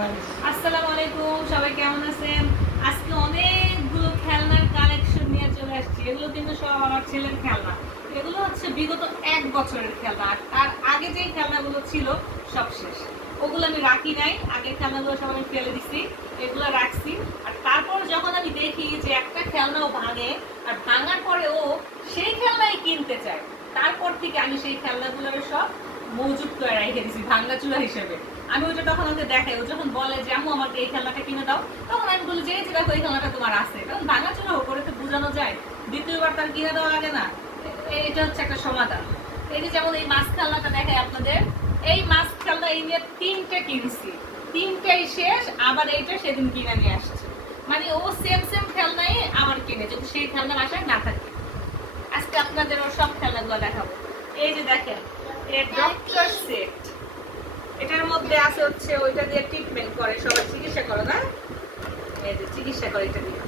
আসসালামু আলাইকুম, সবাই কেমন আছেন? আজকে অনেকগুলো খেলনার কালেকশন নিয়ে চলে আসছি। এগুলো কিন্তু সব আমার ছেলের খেলনা। এগুলো হচ্ছে বিগত 1 বছরের খেলনা। আর তার আগে যেই খেলনাগুলো ছিল সব শেষ। ওগুলো আমি রাখি নাই, আগের খেলনাগুলো সব আমি ফেলে দিছি, এগুলো রাখছি। আর তারপর যখন আমি দেখি যে একটা খেলনাও ভাঙে, আর ভাঙার পরে ও সেই খেলনাই কিনতে চায়, তারপর থেকে আমি সেই খেলনাগুলোর সব মজুত করে রেখে দিছি ভাঙাচুরা হিসেবে। আমি ওটা তখন ওকে দেখাই, ও যখন বলে যে আম্মু আমাকে এই খেলনাটা কিনে দাও, তখন আমি বলি যে এই যে দেখো এই খেলনাটা তোমার আছে। কারণ ভাঙাচুরা করে তো বোঝানো যায়, দ্বিতীয়বার তার কিনে দেওয়া লাগে না। এটা হচ্ছে একটা সমাধান। এই যে যেমন এই মাছ খেলনাটা দেখাই আপনাদের, এই মাছ খেলনা এই নিয়ে 3টে কিনছি, 3টাই শেষ। আবার এইটা সেদিন কিনে নিয়ে আসছে। মানে ও সেম সেম খেলনাই আবার কিনে, যদি সেই খেলনার আশায় না থাকে। আজকে আপনাদের ওর সব খেলনাগুলো দেখাবো। এই যে দেখেন, এর ডক্টর সেট, এটার মধ্যে আছে হচ্ছে ওইটা দিয়ে ট্রিটমেন্ট করে, সবাই চিকিৎসা করে না, এই যে চিকিৎসা করে এটা দিয়ে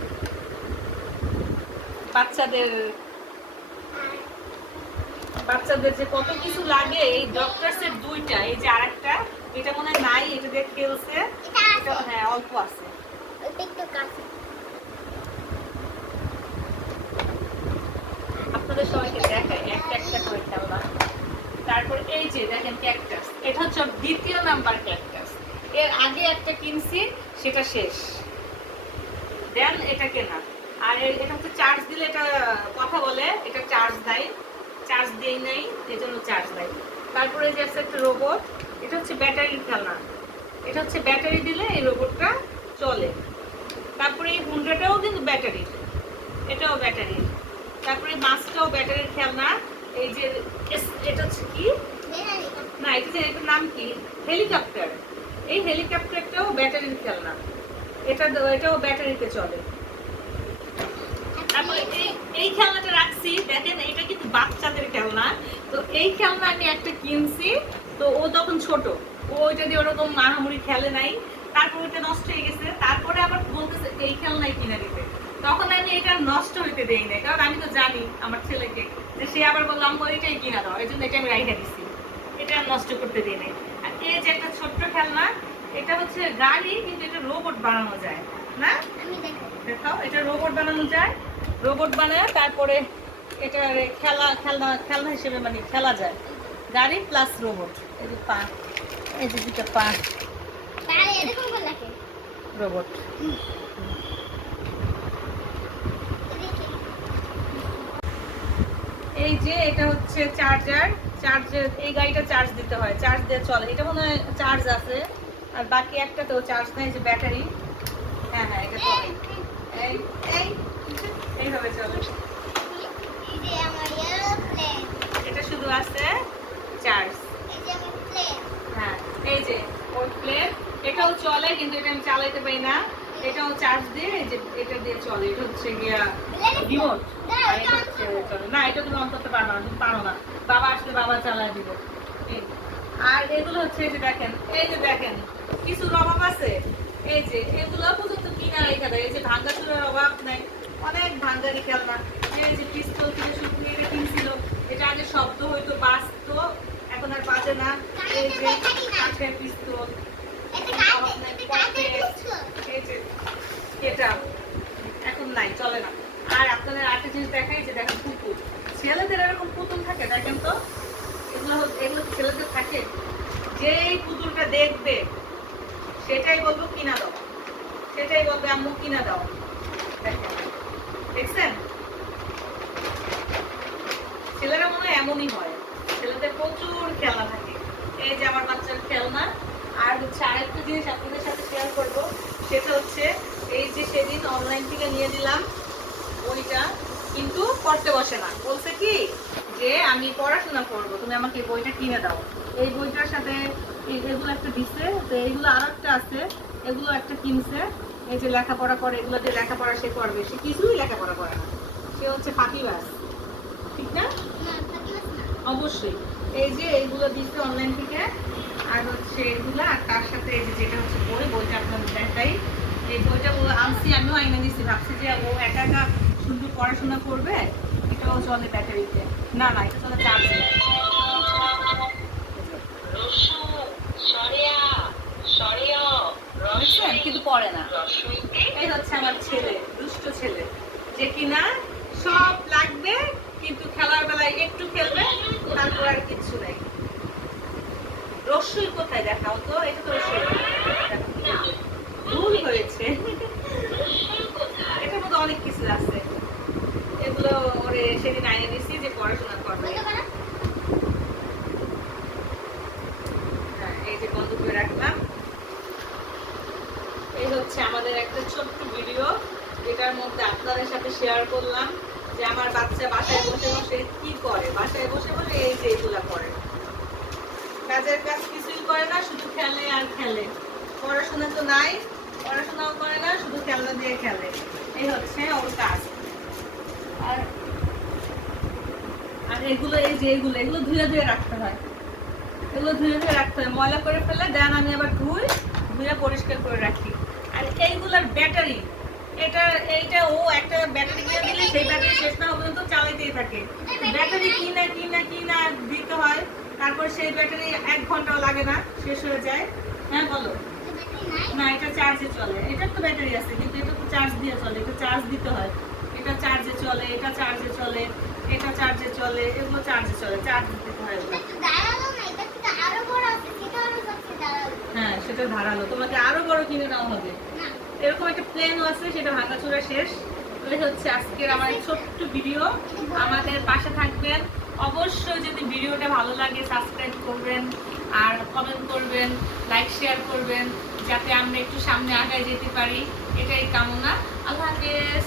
বাচ্চাদের বাচ্চাদের যে কত কিছু লাগে। এই ডক্টর সেট 2টা, এই যে আরেকটা, এটা মনে হয় নাই, এটা দিয়ে খেলছে। হ্যাঁ, অল্প আছে। আপনাদের সবাইকে দেখাই একটা একটা করে খেলনা। তারপর এই যে দেখেন ক্যাকটাস, এটা হচ্ছে দ্বিতীয় নাম্বার ক্যাকটাস। এর আগে একটা কিনছি, সেটা শেষ, দেন এটা কেনা। আর এটা হচ্ছে চার্জ দিলে এটা কথা বলে, এটা চার্জ দেয়, চার্জ দেই নাই এজন্য চার্জ দেয়। তারপরে যে আছে একটা রোবট, এটা হচ্ছে ব্যাটারির খেলনা, এটা হচ্ছে ব্যাটারি দিলে এই রোবটটা চলে। তারপরে এই হুন্ডাটাও কিন্তু ব্যাটারির, এটাও ব্যাটারির। তারপরে মাছটাও ব্যাটারির খেলনা। এই যে এটা হচ্ছে কি না, এটার নাম কি, হেলিকপ্টার। এই হেলিকপ্টারটাও ব্যাটারির খেলনা, এটাও ব্যাটারিতে চলে। তারপরে এই খেলনাটা রাখছি, দেখেন এটা কিন্তু বাচ্চাদের খেলনা। তো এই খেলনা আমি একটা কিনছি, তো ও তখন ছোট, ও ওইটা দিয়ে ওরকম মারামারি খেলে নাই। তারপর ওইটা নষ্ট হয়ে গেছে, তারপরে আবার বলতেছে এই খেলনাই কিনে দিতে। তখন আমি এটা নষ্ট হইতে দেই না, কারণ আমি তো জানি আমার ছেলেকে, যে সে আবার বললাম ওইটাই কিনা দাও, এই জন্য এটা আমি রাইখা দিচ্ছি, এটা নষ্ট করতে দিই নাই। আর এই যে একটা ছোট্ট খেলনা, এটা হচ্ছে গাড়ি, কিন্তু এটা রোবট বানানো যায় না, দেখাও, এটা রোবট বানানো যায়। রোবট বানায় তারপরে এটা খেলা খেলনা খেলনা হিসেবে মানে খেলা যায়, গাড়ি প্লাস রোবট। এই যে পা, এই যে দুটো পা, রোবট। এই যে এটা হচ্ছে চার্জার, চার্জের এই গাড়িটা চার্জ দিতে হয়, চার্জ দিয়ে চলে, এটা মনে হয় চার্জ আছে। আর বাকি একটা তো চার্জ নেই, যে ব্যাটারি। হ্যাঁ হ্যাঁ, এটা চলে, এই এই এইভাবে চলে। এটা শুধু আছে চার্জ। হ্যাঁ, এই যে ওই প্লেন, এটাও চলে, কিন্তু এটা আমি চালাইতে পারি না। এটাও চার্জ দিয়ে, এই যে এটা দিয়ে চলে, এটা হচ্ছে গিয়া রিমোট। আর এটা হচ্ছে চলে না, এটা তুমি অন করতে পারো না, তুমি পারো না, বাবা আসলে বাবা চালায় দিব। আর এগুলো হচ্ছে এই যে দেখেন, এই যে দেখেন কিছু অভাব আছে, এই যে এগুলো পর্যন্ত কিনা রেখে দেয়। এই যে ভাঙ্গাচুরের অভাব নাই, অনেক ভাঙ্গারি খেলনা। এই যে পিস্তল থেকে শুরু করে এটা কিনছিল, এটা আগে শব্দ হইতো, বাজতো, এখন আর বাজে না। এই যে কাঠের পিস্তল, এই যে এটা এখন নাই, চলে না। আর আপনাদের আরেকটা জিনিস দেখাই, যে দেখেন পুতুল, ছেলেদের এরকম পুতুল থাকে, দেখেন তো, এগুলো এগুলো ছেলেদের থাকে। যেই পুতুলটা দেখবে সেটাই বলবো কিনা দাও, সেটাই বলবে আম্মু কিনা দাও। দেখেন, দেখছেন, ছেলেরা মনে হয় এমনই হয়, ছেলেদের প্রচুর খেলনা থাকে। এই যে আমার বাচ্চার খেলনা। আর হচ্ছে আরেকটা জিনিস আপনাদের সাথে শেয়ার করব, সেটা হচ্ছে এই যে সেদিন অনলাইন থেকে নিয়ে দিলাম বইটা, কিন্তু পড়তে বসে না, বলছে কি যে আমি পড়াশোনা করবো, তুমি আমাকে এই বইটা কিনে দাও। এই বইটার সাথে এগুলো একটা দিচ্ছে, তো এইগুলো আর একটা আছে, এগুলো একটা কিনছে। এই যে লেখাপড়া করে, এগুলো দিয়ে লেখাপড়া সে করবে, সে কিছুই লেখাপড়া করে না, সে হচ্ছে ফাঁকিবাজ, ঠিক না? অবশ্যই। এই যে এইগুলো দিচ্ছে অনলাইন থেকে, আর হচ্ছে এগুলো, আর তার সাথে এই যে যেটা হচ্ছে বইটা আপনাদের দেখাই। এই বইটা আনছি, আমিও আইনা দিচ্ছি, ভাবছি যে ও একা একা শুধু পড়াশোনা করবে। এটাও চলে ব্যাটারিতে, না না, এটা চলে চার্জে। পড়ে না। এই হচ্ছে আমার ছেলে, দুষ্ট ছেলে, যে কিনা সব লাগবে কিন্তু খেলার বেলায় একটু খেলবে, তারপর আর কিচ্ছু নাই। রসুই কোথায় দেখাও তো, এটা তো রসুই ভুল হয়েছে, এটার মধ্যে অনেক কিছু আছে। এগুলো ওরে সেদিন আইনে দিছি যে পড়াশোনা করবে। হ্যাঁ, এই যে বন্ধ করে রাখলাম। এই হচ্ছে আমাদের একটা ছোট্ট ভিডিও, যেটার মধ্যে আপনাদের সাথে শেয়ার করলাম যে আমার বাচ্চা বাসায় বসে বসে কি করে। বাসায় বসে বসে এই যে এগুলা করে, কাজের কাজ কিছুই করে না, শুধু খেলে আর খেলে। পড়াশোনা তো নাই, পড়াশোনাও করে না, শুধু খেলনা দিয়ে খেলে। এই হচ্ছে ওর কাজ। আর আর এগুলো, এই যে এগুলো এগুলো ধুয়ে ধুয়ে রাখতে হয়, এগুলো ধুয়ে ধুয়ে রাখতে হয়। ময়লা করে ফেলে দেন, আমি আবার ধুয়ে পরিষ্কার করে রাখি। আর এইগুলার ব্যাটারি, এইটা ও একটা ব্যাটারি কিনে দিলে সেই ব্যাটারি শেষ না পর্যন্ত চালাইতেই থাকে। ব্যাটারি কিনা দিতে হয়, তারপর সেই ব্যাটারি 1 ঘন্টাও লাগে না, শেষ হয়ে যায়। হ্যাঁ বলো। না, এটা চার্জে চলে। এটার তো ব্যাটারি আছে কিন্তু এটা তো চার্জ দিয়ে চলে, এটা চার্জ দিতে হয়। এটা চার্জে চলে, এটা চার্জে চলে, এটা চার্জে চলে, এগুলো চার্জে চলে, চার্জ দিতে হয়। হ্যাঁ, সেটা ধারালো, তোমাকে আরো বড় কিনে নেওয়া হবে। এরকম একটা প্লেনও আছে, সেটা ভাঙাচোরা শেষ। এই হচ্ছে আজকের আমার ছোট্ট ভিডিও। আমাদের পাশে থাকবেন অবশ্যই। যদি ভিডিওটা ভালো লাগে সাবস্ক্রাইব করবেন, আর কমেন্ট করবেন, লাইক শেয়ার করবেন, যাতে আমরা একটু সামনে আগায় যেতে পারি, এটাই কামনা। আল্লাহ হাফেজ।